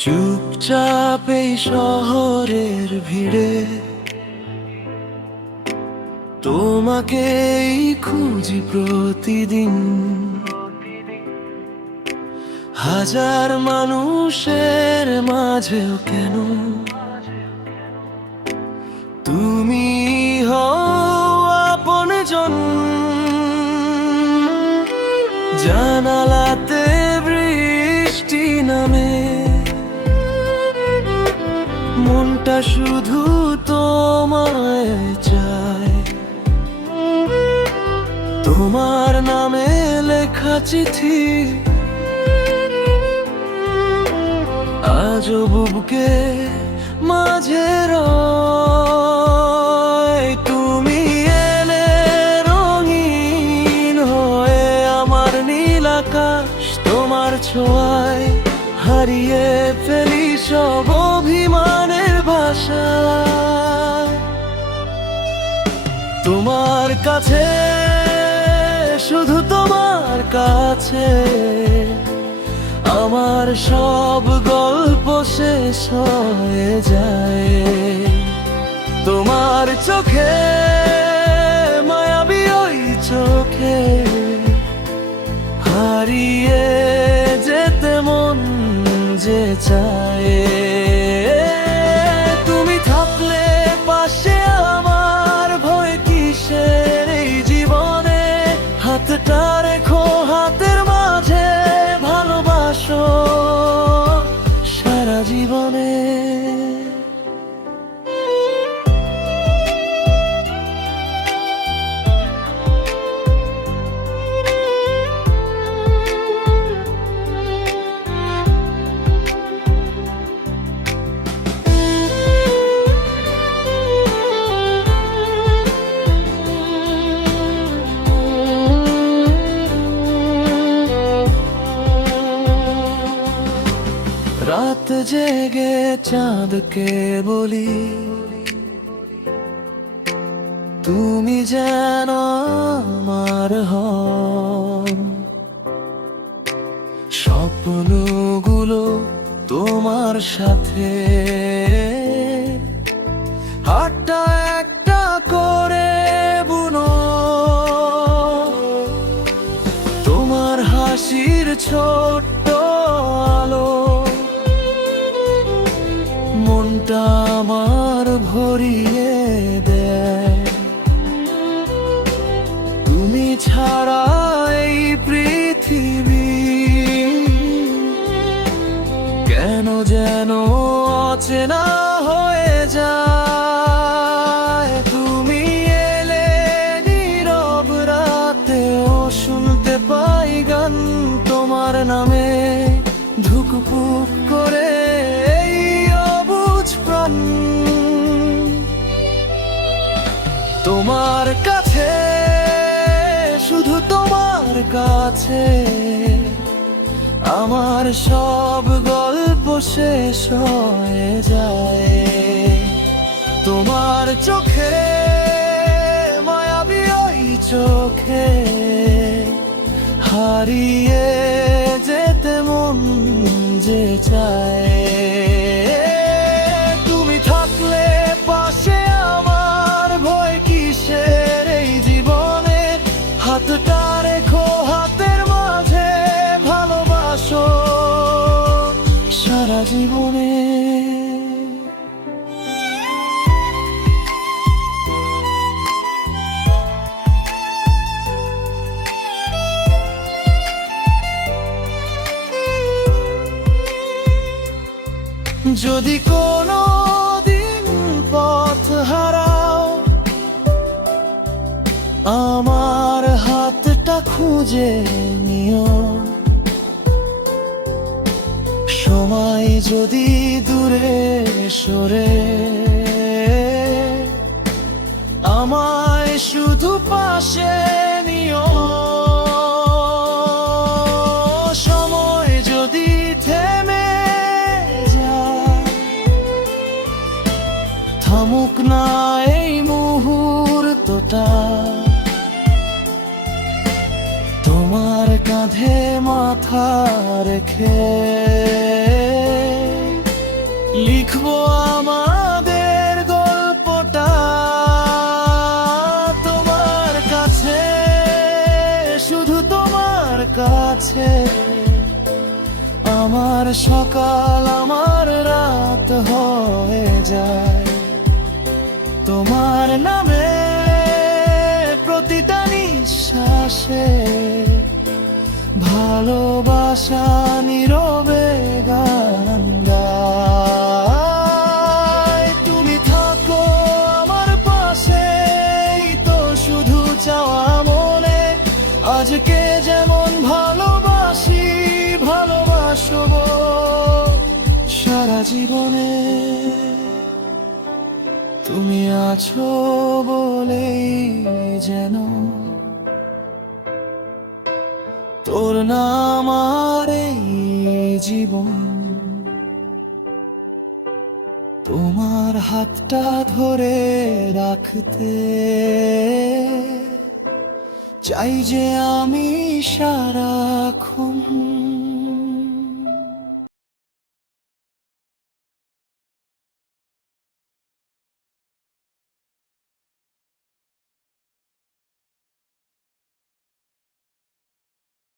চুপচাপ এই শহরের ভিড়ে তোমাকেই খুঁজি প্রতিদিন। হাজার মানুষের মাঝেও কেন তুমি হও আপনজন। জানালাতে বৃষ্টি নামে, মনটা শুধু তোমায় চায়। তোমার নামে লেখা চিঠি আজও বুকে মাঝে রয়। তুমি এলে রঙিন হয়ে আমার নীল আকাশ, তোমার ছোঁয়ায় হারিয়ে ফেলি সব অভিমানের ভাষা। তোমার কাছে, শুধু তোমার কাছে আমার সব গল্প শেষ হয়ে যায়। তোমার চোখে, মায়াবী ওই চোখে হারিয়ে যেতে মন যে চায়। তুমি থাকলে পাশে আমার ভয় কিসের এই জীবনে। হাতটা রেখো হাতের মাঝে, ভালোবাসো সারা জীবনে। রাত জেগে চাঁদকে বলি, তুমি যেন আমার হও। স্বপ্নগুলো তোমার সাথে হাতটা একটা করে বুনো। তোমার হাসির ছোট্ট আলো মনটা আমার ভরিয়ে দেয়। তুমি ছাড়া এই পৃথিবী কেন যেন অচেনা হয়ে যায়। তুমি এলে নীরব রাতেও শুনতে পাই গান তোমার নামে, ধুকপুক করে তোমার কাছে, শুধু তোমার কাছে আমার সব গল্প শেষ হয়ে যায়। তোমার চোখে, মায়াবী ওই চোখে হারিয়ে যেতে মন যে চায়। হাতটা রেখো হাতের মাঝে, ভালোবাসো সারা জীবনে। যদি কোনো দিন পথ হারাও, আমার হাতটা খুঁজে নিও। সময় যদি দূরে সরে, আমায় শুধু পাশে নিও। সময় যদি থেমে যায়, থামুক না এই মুহূর্তটা, তোমার কাঁধে মাথা রেখে লিখবো আমাদের গল্পটা তোমার কাছে, শুধু তোমার কাছে। আমার সকাল আমার রাত হয়ে যায় তোমার নামে, প্রতিটা নিঃশ্বাসে ভালোবাসা নীরবে গান গায়। তুমি থাকো আমার পাশে, এই তো শুধু চাওয়া মনে, আজকে যেমন ভালোবাসি ভালোবাসবো সারা জীবনে। তুমি আছো বলেই যেন তোর নাম আর এই জীবন, তোমার হাতটা ধরে রাখতে চাই যে আমি সারাক্ষণ।